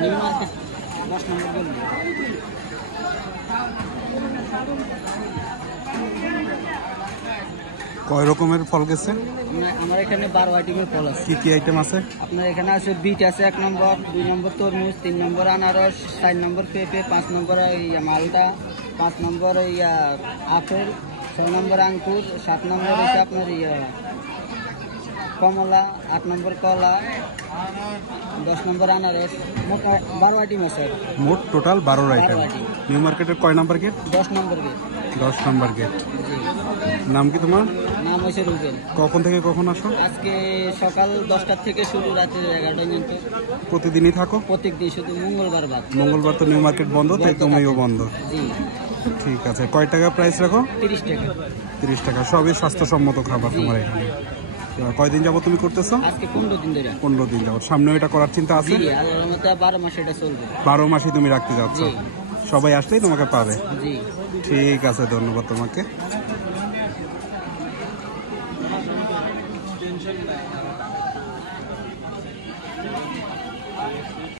New market 10 নম্বর গলি। কয় রকমের ফল গেছে? আমার এখানে 12 আইটেমের ফল আছে। কি কি আইটেম আছে? আপনার এখানে আছে বিট আছে 1 নম্বর, 2 নম্বর তরমুজ, 3 নম্বর আনারস, 4 নম্বর পেঁপে, 5 নম্বর মালটা, 5 নম্বর আপেল, 6 নম্বর আঙ্কুর, 7 নম্বর হচ্ছে আপনার কমলা, 8 নম্বর কলা, 10 নম্বর আনারস। মোট 12 আইটেম আছে। মোট টোটাল 12 আইটেম। item। নিউ মার্কেটের কয় number gate? 10 number gate. 10 number gate. জি। নাম কি তোমার? নাম হচ্ছে রুবেল। কখন থেকে কখন আসো? আজকে সকাল 10টা থেকে শুরু, রাতে 11টা পর্যন্ত। প্রতিদিনই থাকো? প্রত্যেকদিন, শুধু মঙ্গলবার বাদ। মঙ্গলবার তো নিউ মার্কেট বন্ধ, তাই তুমিও বন্ধ। জি। ঠিক আছে, কয় টাকা প্রাইস রাখো? 30 টাকা। 30 টাকা। সবই স্বাস্থ্যসম্মত খাবার তোমার এখানে। কয়দিন যাবো তুমি করতেছো? আজকে 15 দিন ধরে। 15 দিন যাবো। সামনে এটা করার চিন্তা আছে? জি, আল্লাহর রহমতে 12 মাস এটা চলবে। 12 মাসই তুমি রাখতে যাচ্ছ? জি। সবাই আসলেই তোমাকে পাবে। জি। ঠিক আছে, ধন্যবাদ তোমাকে।